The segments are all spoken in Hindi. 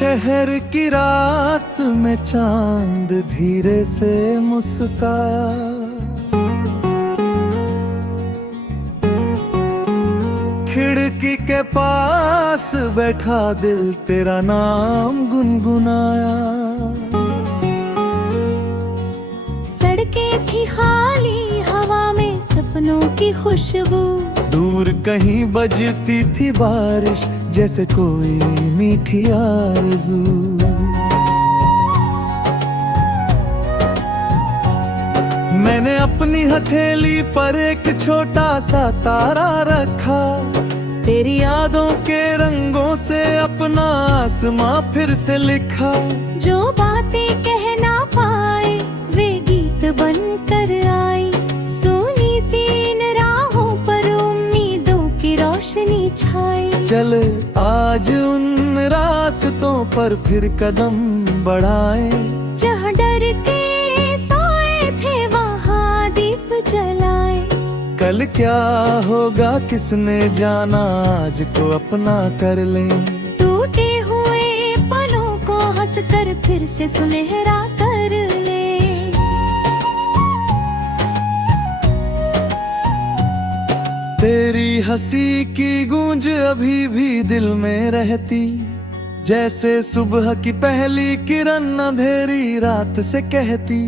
शहर की रात में चांद धीरे से मुस्काया, खिड़की के पास बैठा दिल तेरा नाम गुनगुनाया। सड़कें थी खाली, हवा में सपनों की खुशबू, दूर कहीं बजती थी बारिश जैसे कोई मीठी आरज़ू। मैंने अपनी हथेली पर एक छोटा सा तारा रखा, तेरी यादों के रंगों से अपना आसमां फिर से लिखा। जो बातें कह ना पाए वे गीत बन कर आई, सोनी सी इन राहों पर उम्मीदों की रोशनी छाई। चल आज उन रास्तों पर फिर कदम बढ़ाए, जहाँ डर के सोए थे वहाँ दीप जलाए। कल क्या होगा किसने जाना, आज को अपना कर लें। टूटे हुए पलों को हंसकर फिर से सुनहरा कर ले। तेरी हंसी की गूंज अभी भी दिल में रहती, जैसे सुबह की पहली किरण अंधेरी रात से कहती।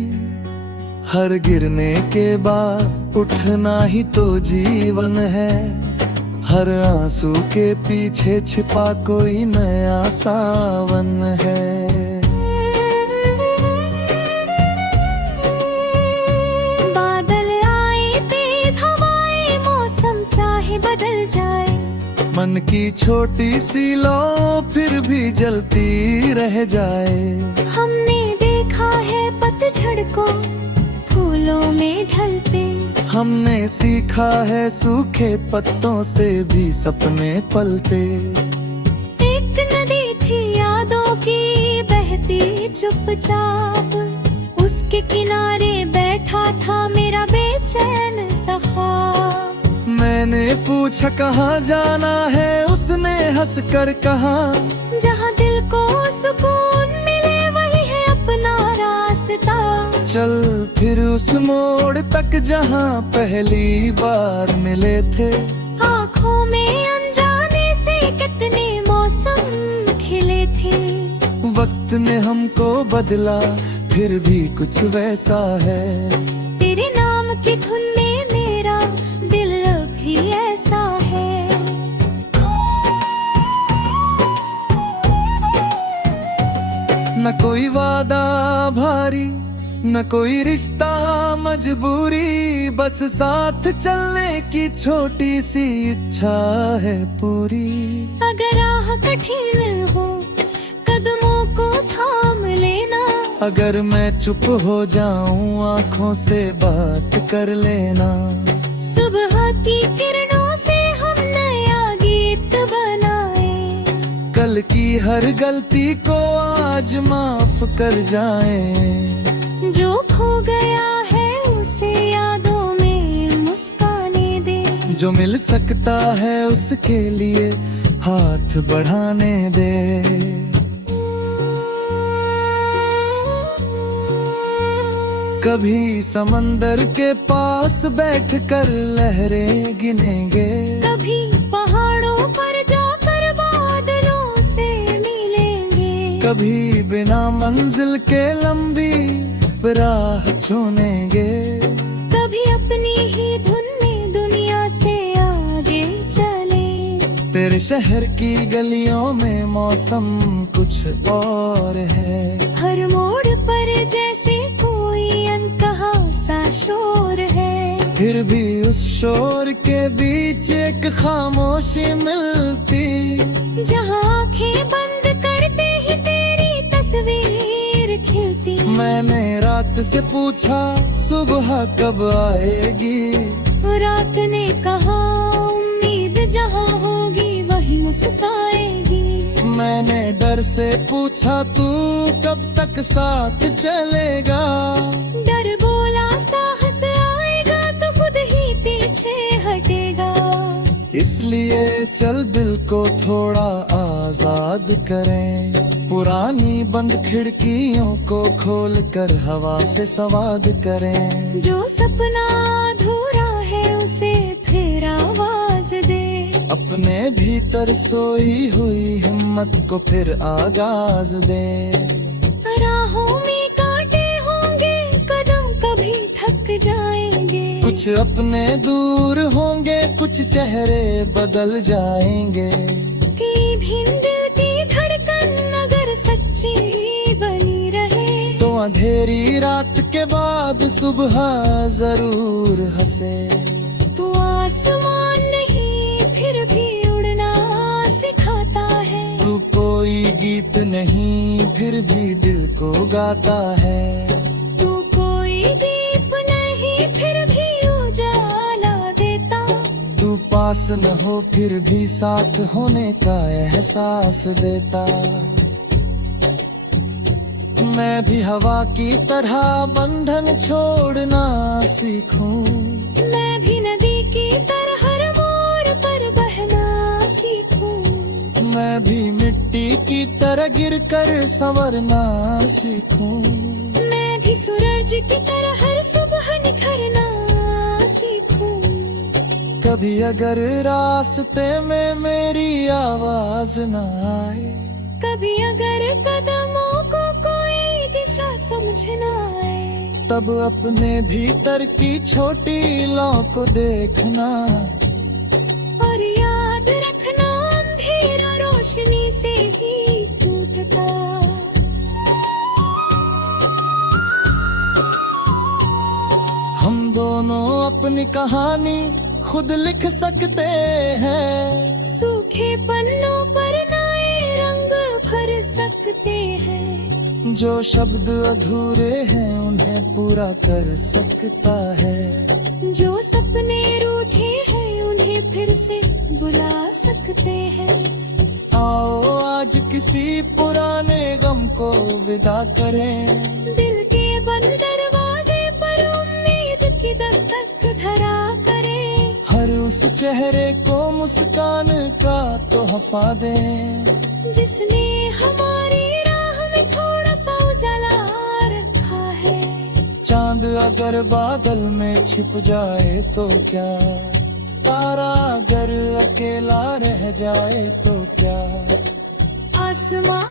हर गिरने के बाद उठना ही तो जीवन है, हर आंसू के पीछे छिपा कोई नया सावन है। बादल आए, तेज हवाएं, मौसम चाहे बदल जाए, मन की छोटी सी लौ फिर भी जलती रह जाए। हमने देखा है पतझड़ को फूलों में ढलते, हमने सीखा है सूखे पत्तों से भी सपने पलते। एक नदी थी यादों की बहती चुपचाप, उसके किनारे बैठा था मेरा बेचैन सा ख्वाब। मैंने पूछा कहाँ जाना है, उसने हंस कर कहा, जहाँ दिल को सुकून मिले वही है अपना रास्ता। चल फिर उस मोड़ तक जहाँ पहली बार मिले थे। आँखों में अनजाने से कितने मौसम खिले थे। वक्त ने हमको बदला फिर भी कुछ वैसा है, तेरे नाम की धुन में मेरा दिल भी ऐसा है। न कोई वादा भारी, न कोई रिश्ता मजबूरी, बस साथ चलने की छोटी सी इच्छा है पूरी। अगर राह कठिन हो कदमों को थाम लेना, अगर मैं चुप हो जाऊं आंखों से बात कर लेना। सुबह की किरणों से हम नया गीत बनाए, कल की हर गलती को आज माफ कर जाएं। जो खो गया है उसे यादों में मुस्काने दे, जो मिल सकता है उसके लिए हाथ बढ़ाने दे। कभी समंदर के पास बैठकर लहरें गिनेंगे, कभी पहाड़ों पर जाकर बादलों से मिलेंगे, कभी बिना मंजिल के लंबी राह चुनेंगे, कभी अपनी ही धुन में दुनिया से आगे चले। तेरे शहर की गलियों में मौसम कुछ और है, हर मोड़ पर जैसे कोई अनकहा सा शोर है, फिर भी उस शोर के बीच एक खामोशी मिलती, जहाँ आंखें बंद करते ही तेरी तस्वीर खिलती। मैंने रात से पूछा सुबह कब आएगी, रात ने कहा उम्मीद जहाँ होगी वही मुस्काएगी। मैंने डर से पूछा तू कब तक साथ चलेगा, डर बोला साहस आएगा तो खुद ही पीछे हटेगा। इसलिए चल दिल को थोड़ा आजाद करें, पुरानी बंद खिड़कियों को खोल कर हवा से संवाद करें। जो सपना अधूरा है उसे फिर आवाज दे। अपने भीतर सोई हुई हिम्मत को फिर आगाज दे। राहों में कांटे होंगे, कदम कभी थक जाएंगे। कुछ अपने दूर होंगे, कुछ चेहरे बदल जाएंगे। कि भिन्न दिल की धड़कन अगर सच्ची बनी रहे, तो अंधेरी रात के बाद सुबह जरूर हंसे। तो आसमान नहीं फिर भी उड़ना सिखाता है। तू कोई गीत नहीं फिर भी दिल को गाता है। तू कोई दीप नहीं फिर भी उजाला देता। तू पास न हो फिर भी साथ होने का एहसास देता। मैं भी हवा की तरह बंधन छोड़ना सीखूं। मैं भी नदी की तरह हर मोड़ पर बहना सीखूं। मैं भी मिट्टी की तरह गिरकर संवरना सीखूं। मैं भी सूरज की तरह हर सुबह निखरना सीखूं। कभी अगर रास्ते में मेरी आवाज न आए, कभी अगर कदमों को कोई दिशा समझ न आए, तब अपने भीतर की छोटी लौ को देखना। और याद रखना अंधेरा रोशनी से ही टूटता। हम दोनों अपनी कहानी खुद लिख सकते हैं। सूखे पन्नों पर नए रंग भर सकते हैं। जो शब्द अधूरे हैं उन्हें पूरा कर सकता है। जो सपने रूठे हैं उन्हें फिर से बुला सकते हैं। आओ आज किसी पुराने गम को विदा करें। दिल के बंद दरवाजे पर उम्मीद की दस्तक धरा करें। हर उस चेहरे को मुस्कान का तोहफा दें, जिसने हमारी राह में थोड़ा सा उजाला रखा है। चांद अगर बादल में छिप जाए तो क्या, तारा अगर अकेला रह जाए तो क्या। आसमां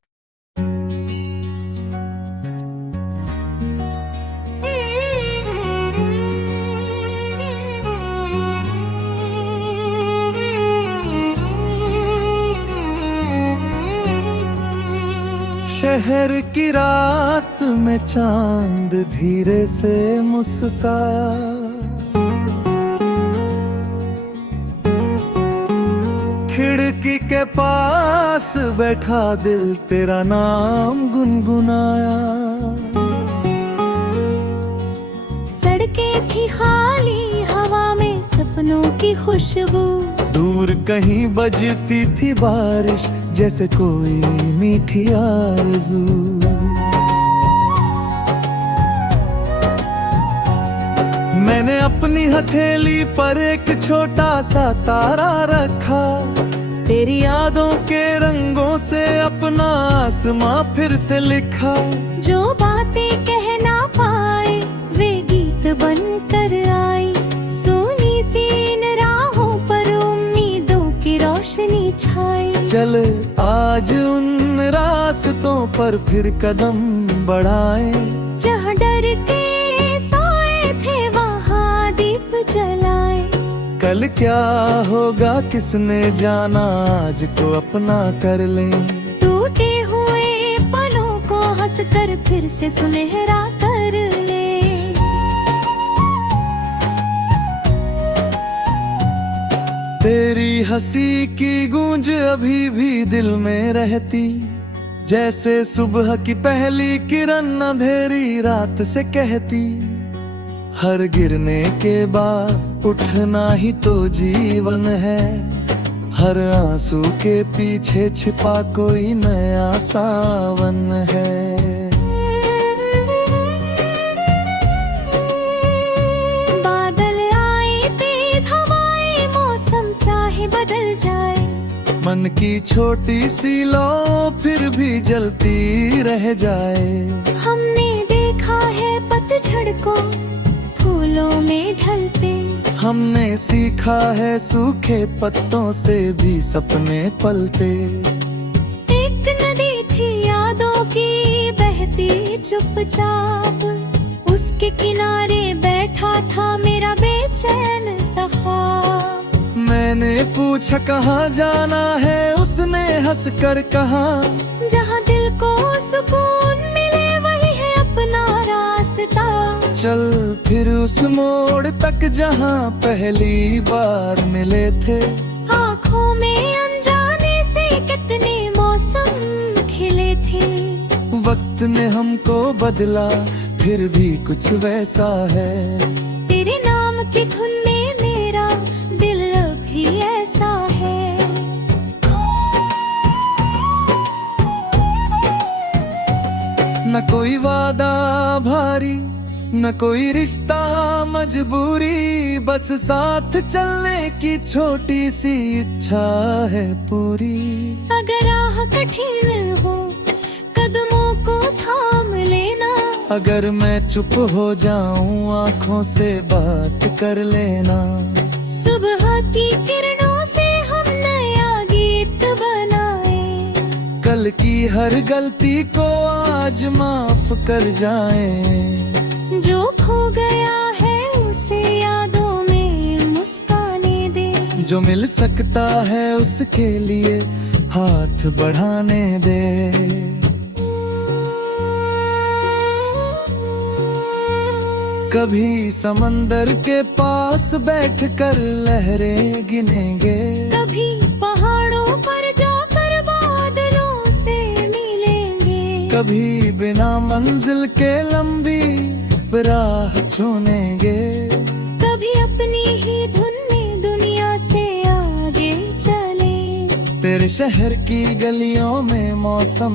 शहर की रात में चांद धीरे से मुस्काया। खिड़की के पास बैठा दिल तेरा नाम गुनगुनाया। सड़कें थी खाली, हवा में सपनों की खुशबू। दूर कहीं बजती थी बारिश जैसे कोई मीठी आरज़ू। मैंने अपनी हथेली पर एक छोटा सा तारा रखा। तेरी यादों के रंगों से अपना आसमां फिर से लिखा। जो बातें कह ना पाए वे गीत बन कर आई। सोनी सी इन राहों पर उम्मीदों की रोशनी छाई। चल आज उन रास्तों पर फिर कदम बढ़ाएं। जहाँ डर के सोए थे वहाँ दीप जलाए। कल क्या होगा किसने जाना, आज को अपना कर लें। टूटे हुए पलों को हंसकर फिर से सुनहरा कर ले। तेरी हंसी की गूंज अभी भी दिल में रहती, जैसे सुबह की पहली किरण अंधेरी रात से कहती। हर गिरने के बाद उठना ही तो जीवन है। हर आंसू के पीछे छिपा कोई नया सावन है। बादल आए, तेज हवाएं, मौसम चाहे बदल जाए। मन की छोटी सी लौ फिर भी जलती रह जाए। हमने देखा है पतझड़ को फूलों में ढलते, हमने सीखा है सूखे पत्तों से भी सपने पलते। एक नदी थी यादों की बहती चुपचाप, उसके किनारे बैठा था मेरा बेचैन सा ख्वाब। मैंने पूछा कहाँ जाना है, उसने हंस कर कहा जहाँ दिल को सुकून मिले वही है अपना रास्ता। चल फिर उस मोड़ तक जहाँ पहली बार मिले थे। आँखों में अनजाने से कितने मौसम खिले थे। वक्त ने हमको बदला फिर भी कुछ वैसा है। तेरे नाम की धुन में मेरा दिल भी ऐसा है। न कोई वादा भारी, न कोई रिश्ता मजबूरी, बस साथ चलने की छोटी सी इच्छा है पूरी। अगर राह कठिन हो कदमों को थाम लेना, अगर मैं चुप हो जाऊं आंखों से बात कर लेना। सुबह की किरणों से हम नया गीत बनाए, कल की हर गलती को आज माफ कर जाएं। जो खो गया है उसे यादों में मुस्काने दे। जो मिल सकता है उसके लिए हाथ बढ़ाने दे। कभी समंदर के पास बैठकर लहरें गिनेंगे, कभी पहाड़ों पर जाकर बादलों से मिलेंगे, कभी बिना मंजिल के लंबी राह चुनेंगे। कभी अपनी ही धुन में दुनिया से आगे चले। तेरे शहर की गलियों में मौसम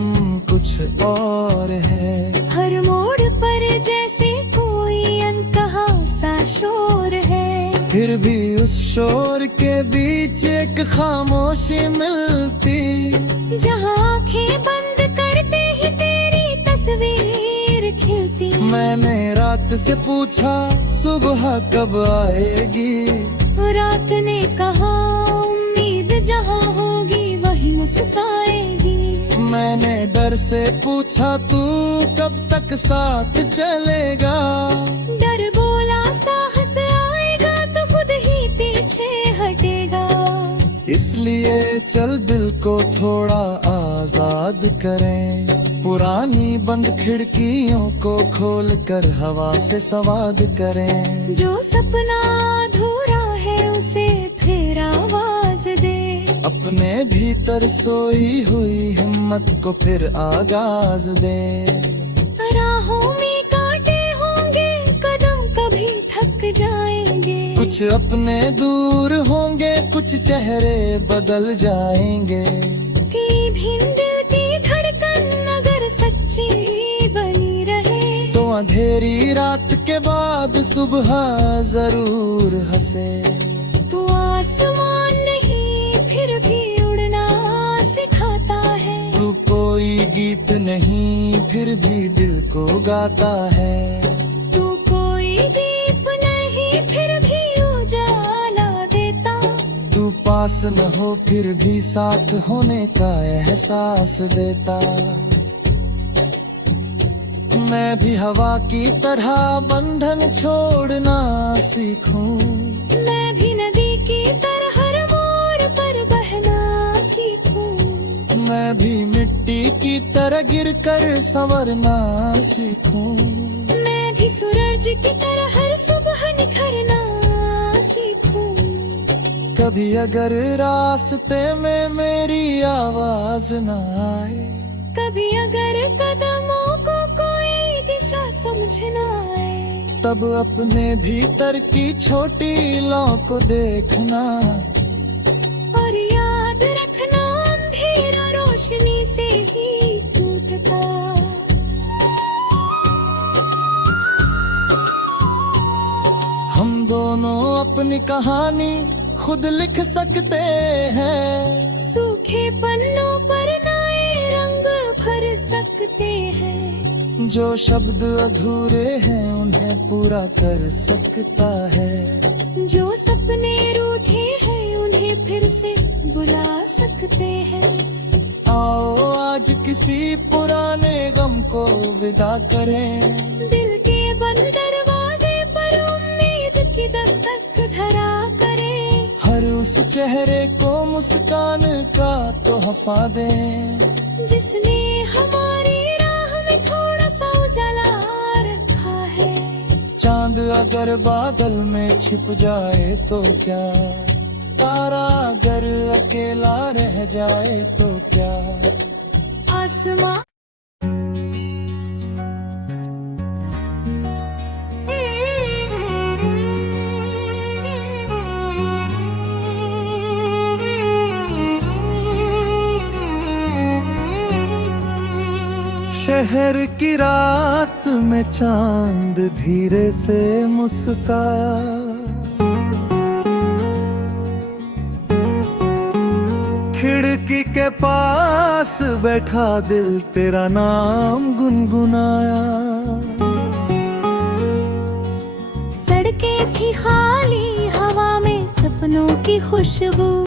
कुछ और है। हर मोड़ पर जैसे कोई अनकहा सा शोर है, फिर भी उस शोर के बीच एक खामोशी मिलती। जहाँ आंखें बंद करते ही तेरी तस्वीर खिलती। मैंने रात से पूछा सुबह कब आएगी, रात ने कहा उम्मीद जहाँ होगी वही मुस्काएगी। मैंने डर से पूछा तू कब तक साथ चलेगा। डर बोला साहस आएगा तो खुद ही पीछे हटेगा। इसलिए चल दिल को थोड़ा आजाद करें, पुरानी बंद खिड़कियों को खोल कर हवा से संवाद करें। जो सपना अधूरा है उसे फिर आवाज दे। अपने भीतर सोई हुई हिम्मत को फिर आगाज दे। राहों में कांटे होंगे कदम कभी थक जाएंगे। कुछ अपने दूर होंगे कुछ चेहरे बदल जाएंगे। भिन्न दिल की धड़कन अगर सच्ची बनी रहे, तो अंधेरी रात के बाद सुबह जरूर हंसे। तो आसमान नहीं फिर भी उड़ना सिखाता है। तू कोई गीत नहीं फिर भी दिल को गाता है। तू कोई दीप नहीं फिर भी उजाला देता। तू पास न हो फिर भी साथ होने का एहसास देता। मैं भी हवा की तरह बंधन छोड़ना सीखूं। मैं भी नदी की तरह हर मोड़ पर बहना सीखूं। मैं भी मिट्टी की तरह गिरकर संवरना सीखूं। मैं भी सूरज की तरह हर सुबह निखरना सीखूं। कभी अगर रास्ते में मेरी आवाज न आए, कभी अगर कदमों को कोई दिशा समझ न आए, तब अपने भीतर की छोटी लौ को देखना। और याद रखना अंधेरा रोशनी से ही टूटता। हम दोनों अपनी कहानी खुद लिख सकते हैं। सूखे रूखे पन्नों पर नए रंग भर सकते हैं। जो शब्द अधूरे हैं उन्हें पूरा कर सकता है। जो सपने रूठे हैं उन्हें फिर से बुला सकते हैं। आओ आज किसी पुराने गम को विदा करें। दिल के बंद दरवाजे पर उम्मीद की दस्तक धरा करें। हर उस चेहरे को मुस्कान का तोहफा दें, जिसने हमारी राह में थोड़ा सा उजाला रखा है। चांद अगर बादल में छिप जाए तो क्या, तारा अगर अकेला रह जाए तो क्या। आसमां शहर की रात में चांद धीरे से मुस्काया। खिड़की के पास बैठा दिल तेरा नाम गुनगुनाया। सड़कें थी खाली, हवा में सपनों की खुशबू।